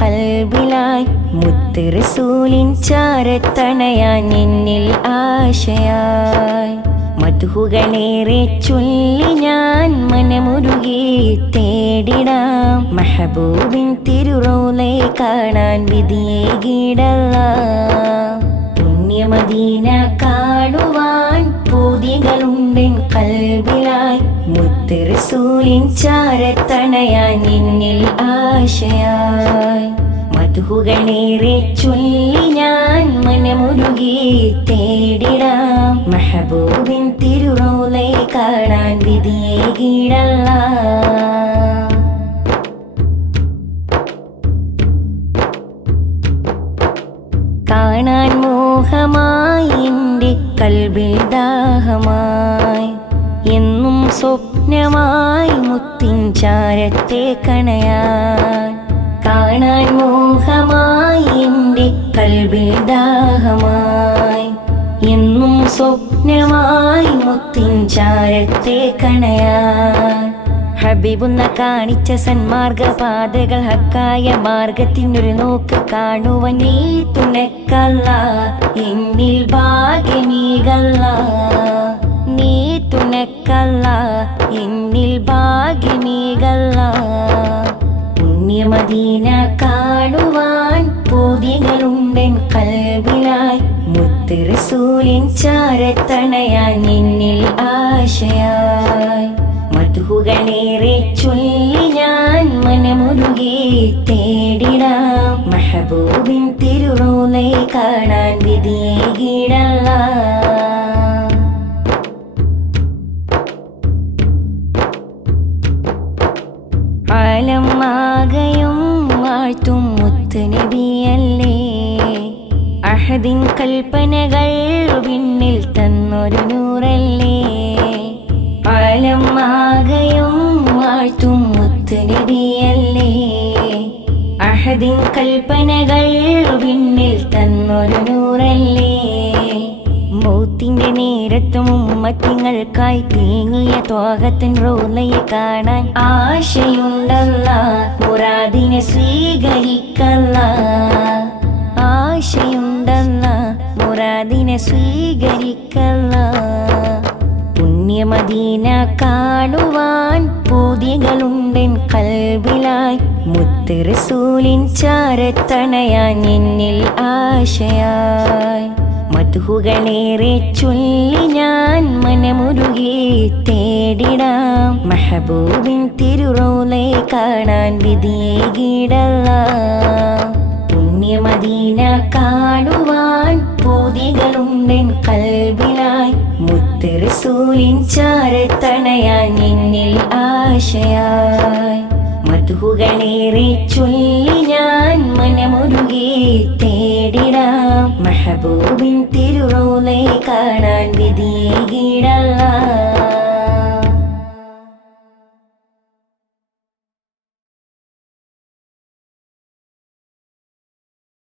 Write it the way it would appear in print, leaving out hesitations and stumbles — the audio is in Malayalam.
കൽബിലായി മുത്ത് റസൂലിൻ ചാരത്തണയാൻ എന്നിൽ ആശയായി. മദ്ഹുകളേറെ ചൊല്ലി ഞാൻ മനമുരുകി തേടിടാം മെഹബൂബിൻ തിരുറൗളെ കാണാൻ വിധിയേകിടല്ലാ. പുണ്യമദീന കാണുവാൻ പൂതികളുണ്ടെൻ കൽബിലായി മുത്ത് റസൂലിൻ ചാരത്തണയാൻ എന്നിൽ ആശയായി. മദ്ഹുകളേറെ ചൊല്ലി ഞാൻ മനമുരുകി തേടിടാം മെഹബൂബിൻ തിരുറൗളെ കാണാൻ വിധിയേകിടല്ലാ. കാണാൻ മോഹമായി എൻ്റെ കൽബിൽ ദാഹമായി, എന്നും സ്വപ്നമായി മുത്തിൻ ചാരത്തെ കണയാൻ. കാണാൻ മോഹമായി എൻ്റെ കൽബിൽ ദാഹമായി, എന്നും സ്വപ്നമായി മുത്തിൻ ചാരത്തെ കണയാൻ. ഹബീബുന്ന കാണിച്ച സന്മാർഗ പാതകൾ ഹക്കായ മാർഗത്തിനൊരു നോക്ക് കാണുവാൻ നീ തുണക്കല്ല എന്നിൽ ഭാഗ്യമീകല്ല. നീ തുണക്കല്ല എന്നിൽ ഭാഗ്യമീകല്ല. പുണ്യമദീന കാണുവാൻ പൂതികളുണ്ടെൻ കൽബിലായി മുത്ത് റസൂലിൻ ചാരത്തണയാൻ എന്നിൽ ആശയായി. മദ്ഹുകളേറെ ചൊല്ലി ഞാൻ മനമുരുകി തേടിടാം മെഹബൂബിൻ തിരുറൗളെ കാണാൻ വിധിയേകിടല്ലാ. ആലമാകയും വാഴ്ത്തും മുത്ത് നബിയല്ലേ, അഹദിൻ കൽപ്പനകൾ വിണ്ണിൽ തന്നൊരു നൂറല്ലേ. ആലമാകയും വാഴ്ത്തും മുത്ത് നബിയല്ലേ, അഹദിൻ കൽപ്പനകൾ വിണ്ണിൽ തന്നൊരു നൂറല്ലേ. മൗത്തിന്റെ നേരത്തും ഉമ്മത്തിങ്ങൾക്കായി തേങ്ങിയ ത്വാഹത്തിൻ റൗളയെ കാണാൻ ആശയുണ്ടല്ല, മുറാദിനെ സ്വീകരിക്കല്ല. ആശയുണ്ടല്ല, മുറാദിനെ സ്വീകരിക്കല്ല. പുണ്യമദീന കാണുവാൻ പൂതികളുണ്ടെൻ കൽബിലായി മുത്ത് റസൂലിൻ ചാരത്തണയാൻ എന്നിൽ ആശയായി. മദ്ഹുകളേറെ ചൊല്ലി ഞാൻ മനമുരുകി തേടിടാം മെഹബൂബിൻ തിരുറൗളെ കാണാൻ വിധിയേകിടല്ലാ. പുണ്യമദീന കാണുവാൻ പൂതികളുണ്ടെൻ കൽബിലായി മുത്ത് റസൂലിൻ ചാരത്തണയാൻ എന്നിൽ ആശയായി. മദ്ഹുകളേറെ ചൊല്ലി ഞാൻ മനമുരുകി തേടിടാം മെഹബൂബിൻ തിരു